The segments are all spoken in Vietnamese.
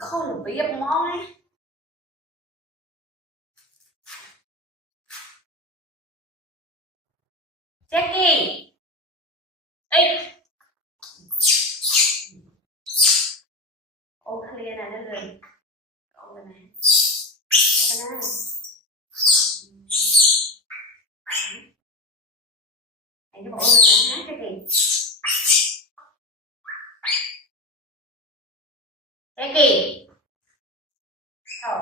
Không biết món ấy. Jackie. Ê. Ô clear này nó gần. Ô này. Đây này. Anh nó bỏ lên này hả Jackie? Jackie. Rồi.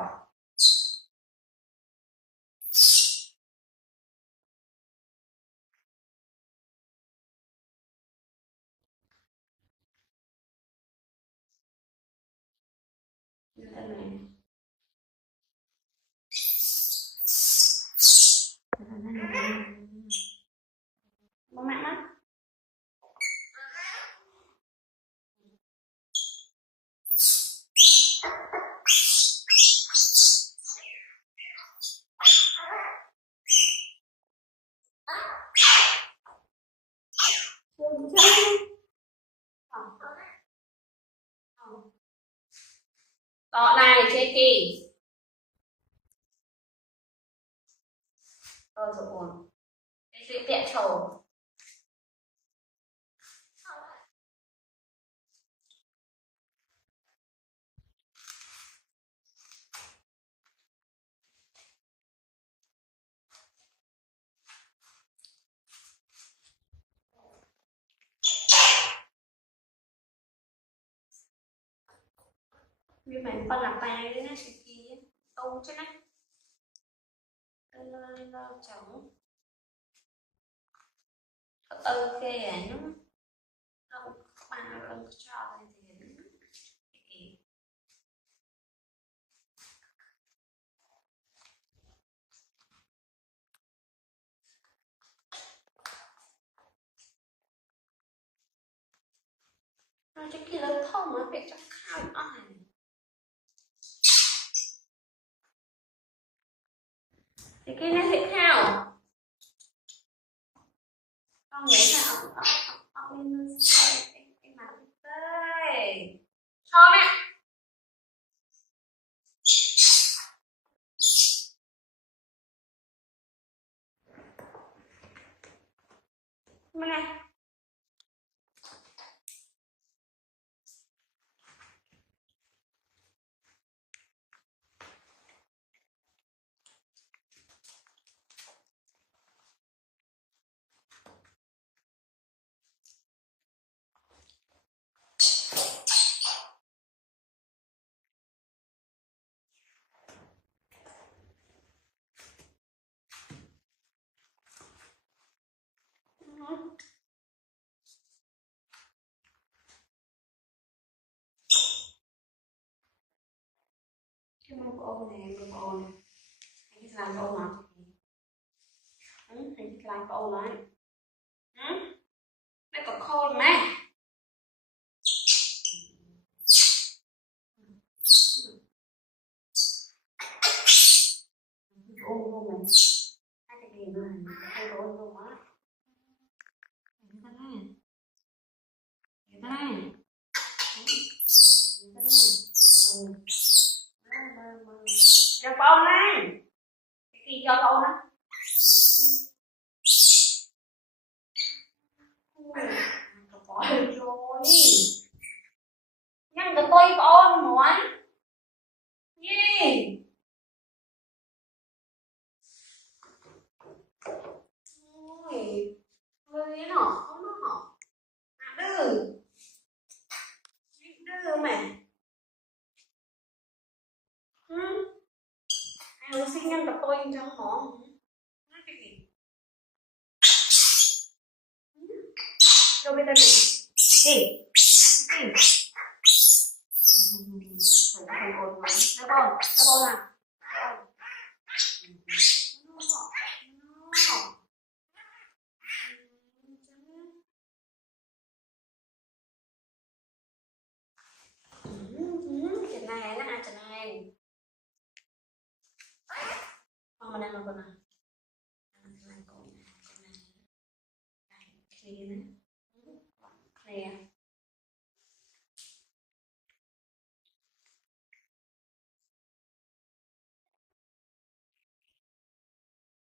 Đây này. Bố mẹ mắt. Đó này Jackie. Rồi ổn. Cái gì tiện trầu. Như mày con làm bài đấy nè Jackie. Câu chứ nè. Lo chồng. Ok à nhá. Đâu bạn không cho thì nó cho kia lớn thông nó phải cho khao ai. Thì cái này sẽ khao. Con nghĩ là ông lên em mặc đây. Cho mẹ. Mẹ này. Cái mông của ông này, cái của ông này. Anh sẽ làm ông nào? Anh sẽ làm của ông này. Nó có khôn mà. Ôm vô mình. Hai cái gì mà không có ôm vô quá. Người ta này. Người ta này. Người ta này. Cho con này. Cái gì cho con đó? Bỏ rồi. Nhăn cái tôi con muốn. Gì? Ôi. Ôi nó không nó. À đừ. Đừ mày. Ai nó sinh nhăn cái tôi trong nó. Nói cái gì? Đâu bây giờ này. Gì? Cái gì? Phải ổn lắm. Đeo con nào.